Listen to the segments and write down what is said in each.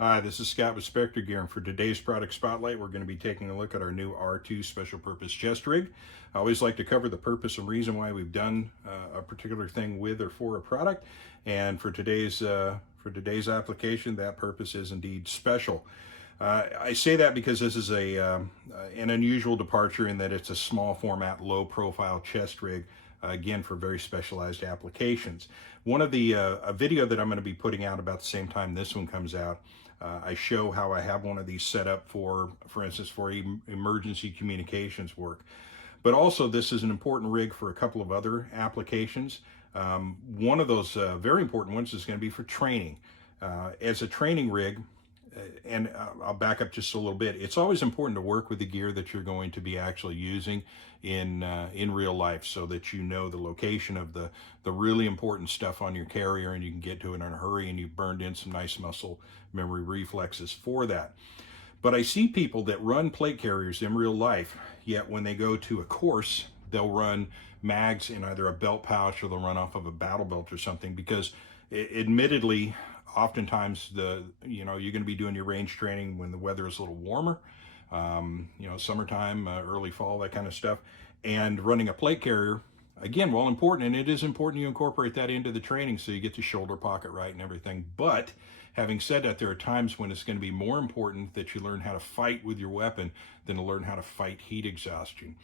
Hi, this is Scott with Specter Gear, and for today's product spotlight, we're going to be taking a look at our new R-2 special purpose chest rig. I always like to cover the purpose and reason why we've done a particular thing with or for a product, and for today's application, that purpose is indeed special. I say that because this is an unusual departure in that it's a small format, low profile chest rig, again for very specialized applications. One of the a video that I'm going to be putting out about the same time this one comes out, I show how I have one of these set up for instance, for emergency communications work. But also this is an important rig for a couple of other applications. One of those very important ones is going to be for training. As a training rig, and I'll back up just a little bit. It's always important to work with the gear that you're going to be actually using in real life, so that you know the location of the really important stuff on your carrier, and you can get to it in a hurry, and you've burned in some nice muscle memory reflexes for that. But I see people that run plate carriers in real life, yet when they go to a course, they'll run mags in either a belt pouch or they'll run off of a battle belt or something, because admittedly, oftentimes you're going to be doing your range training when the weather is a little warmer, summertime, early fall, that kind of stuff. And running a plate carrier, again, while important, and it is important you incorporate that into the training so you get the shoulder pocket right and everything. But having said that, there are times when it's going to be more important that you learn how to fight with your weapon than to learn how to fight heat exhaustion.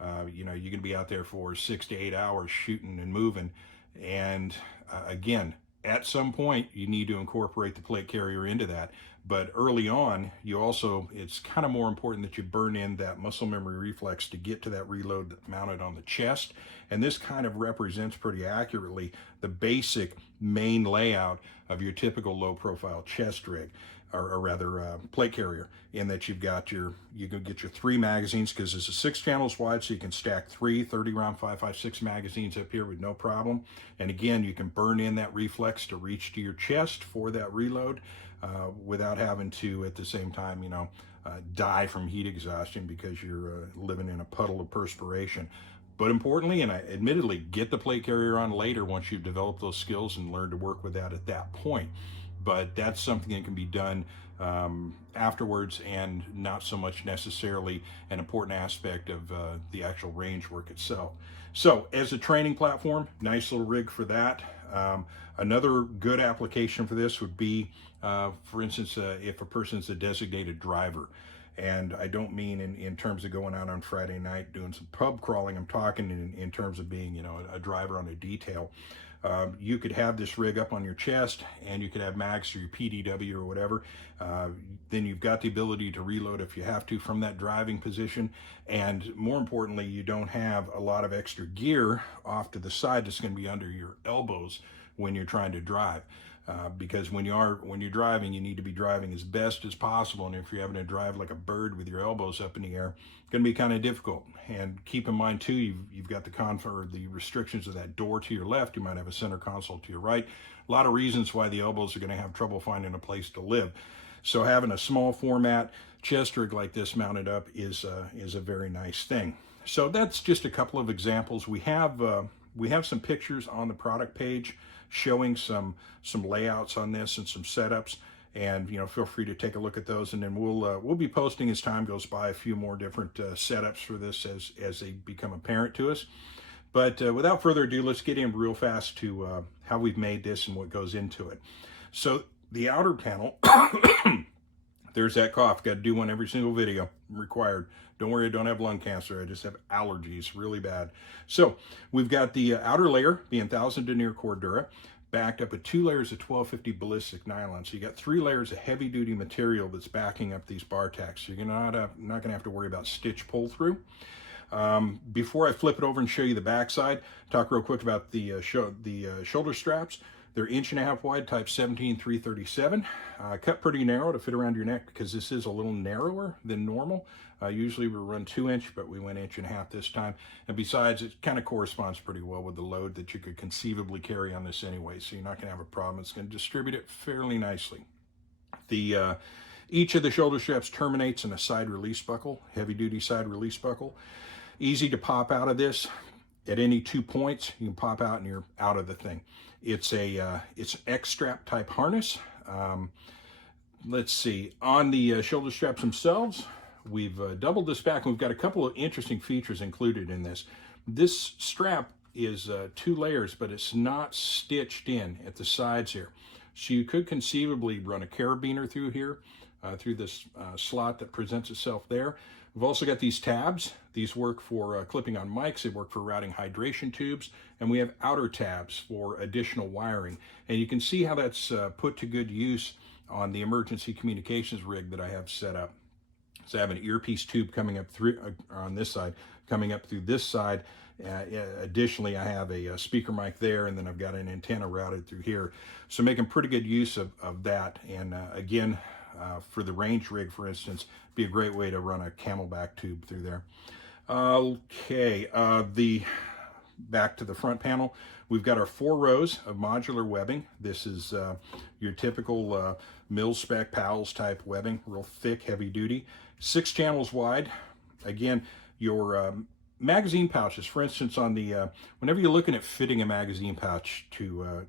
You're going to be out there for 6 to 8 hours shooting and moving. And again, at some point, you need to incorporate the plate carrier into that. But early on, it's kind of more important that you burn in that muscle memory reflex to get to that reload mounted on the chest. And this kind of represents pretty accurately the basic main layout of your typical low profile chest rig, or rather plate carrier, in that you can get your 3 magazines, because it's a 6 channels wide, so you can stack 3 30-round 5.56 magazines up here with no problem. And again, you can burn in that reflex to reach to your chest for that reload without having to, at the same time, die from heat exhaustion because you're living in a puddle of perspiration. But importantly, and admittedly, get the plate carrier on later once you've developed those skills and learn to work with that at that point. But that's something that can be done afterwards, and not so much necessarily an important aspect of the actual range work itself. So as a training platform, nice little rig for that. Another good application for this would be, for instance, if a person's a designated driver. And I don't mean in terms of going out on Friday night doing some pub crawling. I'm talking in terms of being, a driver on a detail. You could have this rig up on your chest, and you could have mags for your PDW or whatever. Then you've got the ability to reload if you have to from that driving position. And more importantly, you don't have a lot of extra gear off to the side that's going to be under your elbows when you're trying to drive. Because when you're driving, you need to be driving as best as possible. And if you're having to drive like a bird with your elbows up in the air, it's going to be kind of difficult. And keep in mind too, you've got the restrictions of that door to your left. You might have a center console to your right. A lot of reasons why the elbows are going to have trouble finding a place to live. So having a small format chest rig like this mounted up is a very nice thing. So that's just a couple of examples. We have some pictures on the product page showing some layouts on this and some setups, and feel free to take a look at those. And then we'll be posting, as time goes by, a few more different setups for this as they become apparent to us. But without further ado, let's get in real fast to how we've made this and what goes into it. So the outer panel, there's that cough. Got to do one every single video. Required. Don't worry, I don't have lung cancer. I just have allergies, really bad. So we've got the outer layer being 1000 denier Cordura, backed up with 2 layers of 1250 ballistic nylon. So you got 3 layers of heavy duty material that's backing up these bar tacks. So you're not going to have to worry about stitch pull through. Before I flip it over and show you the backside, talk real quick about the shoulder straps. They're 1.5 inch wide, type 17-337. Cut pretty narrow to fit around your neck, because this is a little narrower than normal. Usually we run 2 inch, but we went 1.5 inches this time. And besides, it kind of corresponds pretty well with the load that you could conceivably carry on this anyway, so you're not going to have a problem. It's going to distribute it fairly nicely. Each of the shoulder straps terminates in a side release buckle, heavy duty side release buckle. Easy to pop out of this. At any 2 points, you can pop out and you're out of the thing. It's an X-strap type harness. let's see, on the shoulder straps themselves, we've doubled this back, and we've got a couple of interesting features included in this. This strap is 2 layers, but it's not stitched in at the sides here. So you could conceivably run a carabiner through here, through this slot that presents itself there. We've also got these tabs. These work for clipping on mics. They work for routing hydration tubes. And we have outer tabs for additional wiring. And you can see how that's put to good use on the emergency communications rig that I have set up. So I have an earpiece tube coming up through on this side, coming up through this side. Additionally, I have a speaker mic there, and then I've got an antenna routed through here. So making pretty good use of that. And again, for the range rig, for instance, be a great way to run a Camelback tube through there. Okay, back to the front panel. We've got our 4 rows of modular webbing. This is your typical mil-spec PALS type webbing, real thick, heavy duty. 6 channels wide. Again, your magazine pouches, for instance, on the whenever you're looking at fitting a magazine pouch to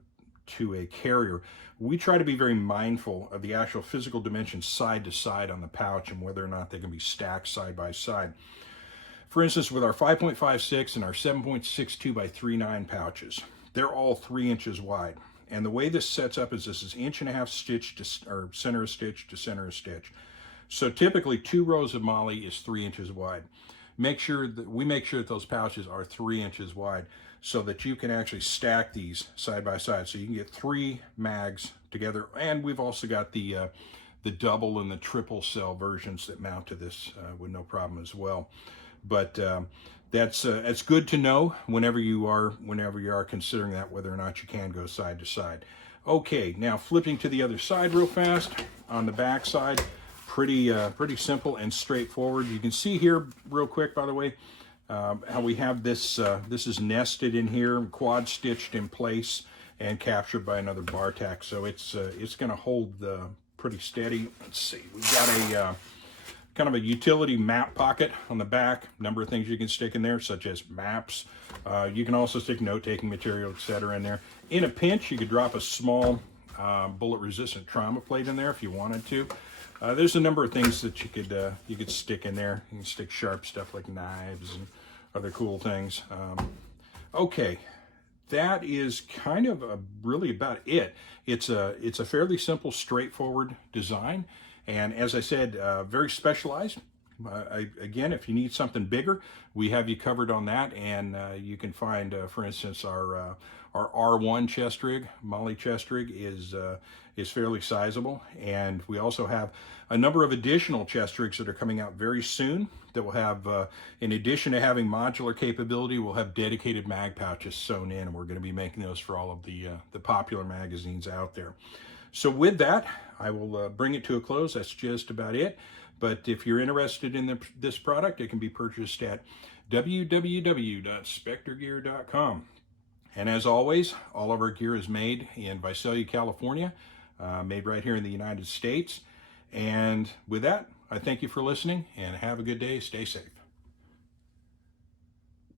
a carrier, we try to be very mindful of the actual physical dimensions side to side on the pouch and whether or not they can be stacked side by side. For instance, with our 5.56 and our 7.62 by 3.9 pouches, they're all 3 inches wide. And the way this sets up is this is 1.5 inch stitch to, or center of stitch to center of stitch. So typically 2 rows of MOLLE is 3 inches wide. We make sure that those pouches are 3 inches wide so that you can actually stack these side by side. So you can get 3 mags together. And we've also got the double and the triple cell versions that mount to this with no problem as well. But that's good to know whenever you are considering that, whether or not you can go side to side. Okay, now flipping to the other side real fast. On the back side, pretty simple and straightforward. You can see here real quick, by the way, how we have this. This is nested in here, quad stitched in place, and captured by another bar tack. So it's going to hold pretty steady. Let's see, we've got a kind of a utility map pocket on the back. Number of things you can stick in there, such as maps. You can also stick note-taking material, etc. in there. In a pinch, you could drop a small bullet-resistant trauma plate in there if you wanted to. There's a number of things that you could stick in there. You can stick sharp stuff like knives and other cool things. Okay, that is kind of really about it. It's a fairly simple, straightforward design. And as I said, very specialized. Again, if you need something bigger, we have you covered on that. And you can find, for instance, our R1 chest rig, MOLLE chest rig is fairly sizable. And we also have a number of additional chest rigs that are coming out very soon that will have, in addition to having modular capability, we'll have dedicated mag pouches sewn in. And we're going to be making those for all of the popular magazines out there. So with that, I will bring it to a close. That's just about it. But if you're interested in this product, it can be purchased at www.spectergear.com. And as always, all of our gear is made in Visalia, California, made right here in the United States. And with that, I thank you for listening and have a good day. Stay safe.